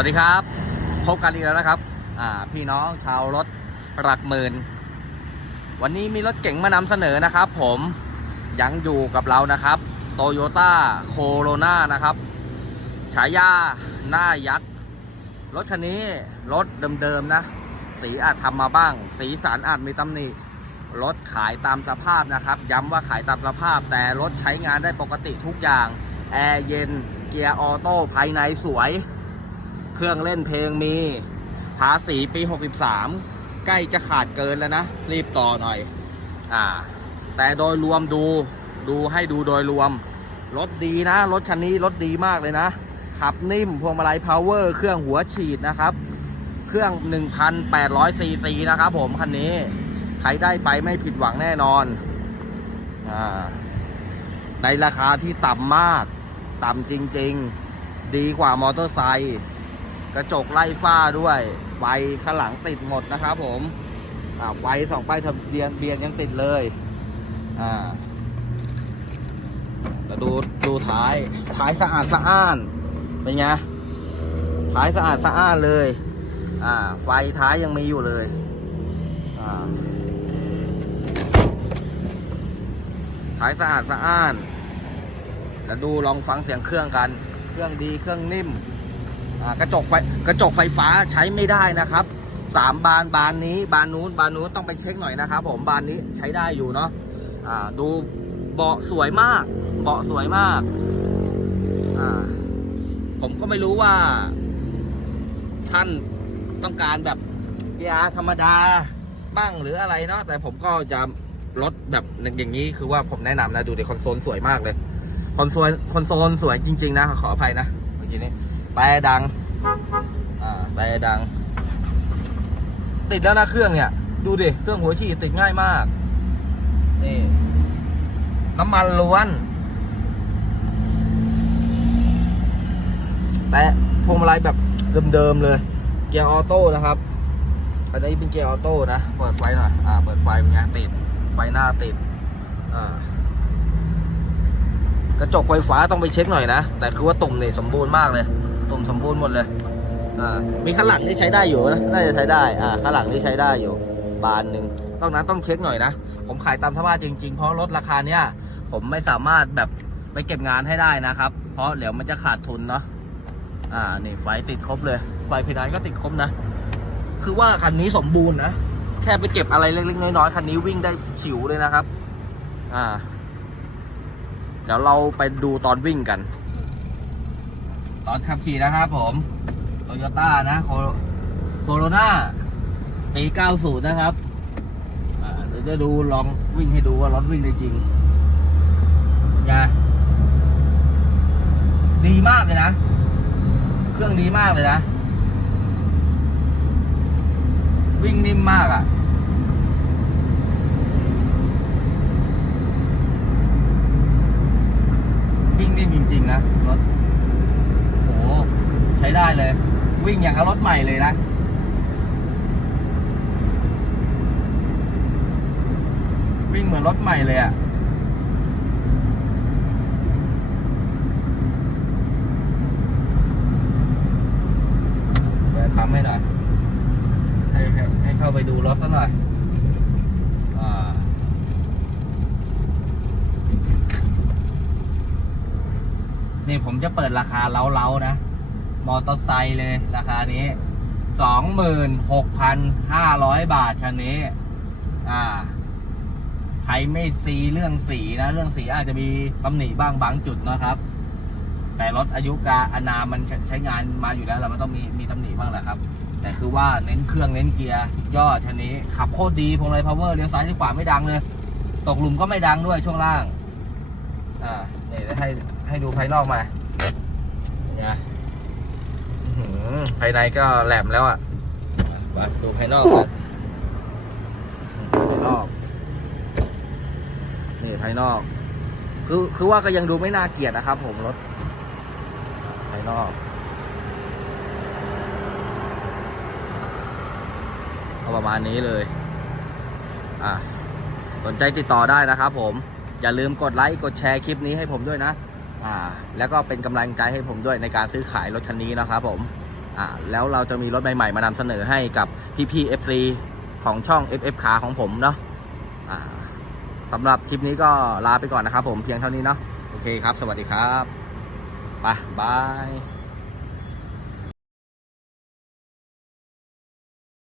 วัสดีครับ พบกันอีกแล้วนะครับอ่าพี่น้องชาวรถหลักหมื่น วันนี้มีรถเก๋งมานำเสนอนะครับ ผมยังอยู่กับเรานะครับโตโยต้าโคโรนานะครับฉายาหน้ายักษ์รถคันนี้รถเดิมๆนะ สีอาจทำมาบ้าง สีสันอาจมีตำหนิรถขายตามสภาพนะครับ ย้ำว่าขายตามสภาพ แต่รถใช้งานได้ปกติทุกอย่างแอร์เย็นเกียร์ออโต้ภายในสวย เครื่องเล่นเพลงมีภาษีปี 63 ใกล้จะขาดเกินแล้วนะ รีบต่อหน่อย อ่า แต่โดยรวมดูดูให้ดูโดยรวม รถดีนะ รถคันนี้รถดีมากเลยนะ ขับนิ่มพวงมาลัยพาวเวอร์เครื่องหัวฉีดนะครับ เครื่อง 1,800ซีซีนะครับผม คันนี้ ใครได้ไปไม่ผิดหวังแน่นอน อ่า ในราคาที่ต่ำมาก ต่ำจริง ๆ ดีกว่ามอเตอร์ไซค์ ระจกไล่ฝ้าด้วย ไฟข้างหลังติดหมดนะครับผมไฟสองป้ายทะเบียนเบียนยังติดเลย อ่าแล้วดูดูท้ายท้ายสะอาดสะอ้านเป็นไงท้ายสะอาดสะอ้านเลย อ่า ไฟท้ายยังมีอยู่เลย อ่าท้ายสะอาดสะอ้านแล้วดูลองฟังเสียงเครื่องกัน เครื่องดีเครื่องนิ่ม กระจกไฟกระจกไฟฟ้าใช้ไม่ได้นะครับสามบานบานนี้บานนู้นบานนู้นต้องไปเช็คหน่อยนะครับ ผมบานนี้ใช้ได้อยู่เนาะดูเบาะสวยมาก เบาะสวยมากผมก็ไม่รู้ว่า ท่านต้องการแบบยร์ธรรมดาบ้างหรืออะไรเนาะแต่ผมก็จะลดแบบอย่างนี้คือว่าผมแนะนำนะ ดูดิคอนโซลสวยมากเลย คอนโซลคอนโซลสวยจริง ๆ นะ ขออภัยนะเมื่อกี้นี้ แต่ดัง อ่าแต่ดัง ติดแล้วนะเครื่องเนี่ย ดูดิ เครื่องหัวฉีดติดง่ายมาก นี่ น้ำมันล้วน แต่พวงมาลัยแบบเดิมๆเลย เกียร์ออโต้นะครับอันนี้เป็นเกียร์ออโต้นะ เปิดไฟหน่อย อ่า เปิดไฟเป็นไงติด ไฟหน้าติด อ่ากระจกไฟฟ้าต้องไปเช็คหน่อยนะ แต่คือว่าตุ่มเนี่ยสมบูรณ์มากเลย ตุ่มสมบูรณ์หมดเลย อ่า มีข้างหลังที่ใช้ได้อยู่นะ น่าจะใช้ได้ อ่า ข้างหลังที่ใช้ได้อยู่ บานหนึ่งตรงนั้นต้องเช็คหน่อยนะ ผมขายตามสภาพจริง ๆ เพราะรถราคาเนี้ย ผมไม่สามารถแบบไปเก็บงานให้ได้นะครับ เพราะเดี๋ยวมันจะขาดทุนเนาะ อ่า นี่ไฟติดครบเลย ไฟเพดานก็ติดครบนะ คือว่าคันนี้สมบูรณ์นะ แค่ไปเก็บอะไรเล็กๆน้อยๆคันนี้วิ่งได้ฉิวเลยนะครับ อ่า เดี๋ยวเราไปดูตอนวิ่งกัน ตอนขับขี่นะครับผมโตโยต้านะโคโรนาปี90 นะครับอ่าเดี๋ยวจะดูลองวิ่งให้ดูว่ารถวิ่งได้จริงไงดีมากเลยนะ เครื่องดีมากเลยนะ วิ่งนิ่มมากอะงนิ่มจริง ๆ นะรถโหใช้ได้เลย วิ่งอย่างรถใหม่เลยนะวิ่งเหมือนรถใหม่เลยอะ่ะเดี๋ยวทำให้หน่อยให้ให้ให้เข้าไปดูรถซะหน่อยนี่ผมจะเปิดราคาเล้าๆนะ มอเตอร์ไซค์เลยราคานี้สองหมื่นหกพันห้าร้อยบาทคันนี้ อ่า ใครไม่ซีเรื่องสีนะ เรื่องสีอาจจะมีตำหนิบ้างบางจุดนะครับ แต่รถอายุกาอนามันใช้งานมาอยู่แล้วเราไมันต้องมีมีตำหนิบ้างแหละครับ แต่คือว่าเน้นเครื่องเน้นเกียร์ยอดคันนี้ ขับโคตรดีพวงมาลัยพาวเวอร์เลี้ยวซ้ายเลี้ยวขวาไม่ดังเลย ตกหลุมก็ไม่ดังด้วยช่วงล่าง อ่า เนี่ให้ให้ดูภายนอกมาเนี่ยอื้อหือ ภายในก็แหลมแล้วอะมาดูภายนอกกันอืมภายนอก นี่ภายนอก คือคือว่าก็ยังดูไม่น่าเกลียดนะครับ ผมรถภายนอกเอาประมาณนี้เลย อะสนใจติดต่อได้นะครับผม อย่าลืมกดไลค์กดแชร์คลิปนี้ให้ผมด้วยนะ อ่า แล้วก็เป็นกำลังใจให้ผมด้วยในการซื้อขายรถคันนี้นะครับผม อ่าแล้วเราจะมีรถใหม่ๆมานำเสนอให้กับพี่ๆ FC ของช่อง FF ขาของผมเนาะอ่าสำหรับคลิปนี้ก็ลาไปก่อนนะครับผมเพียงเท่านี้เนาะโอเคครับ สวัสดีครับไปบาย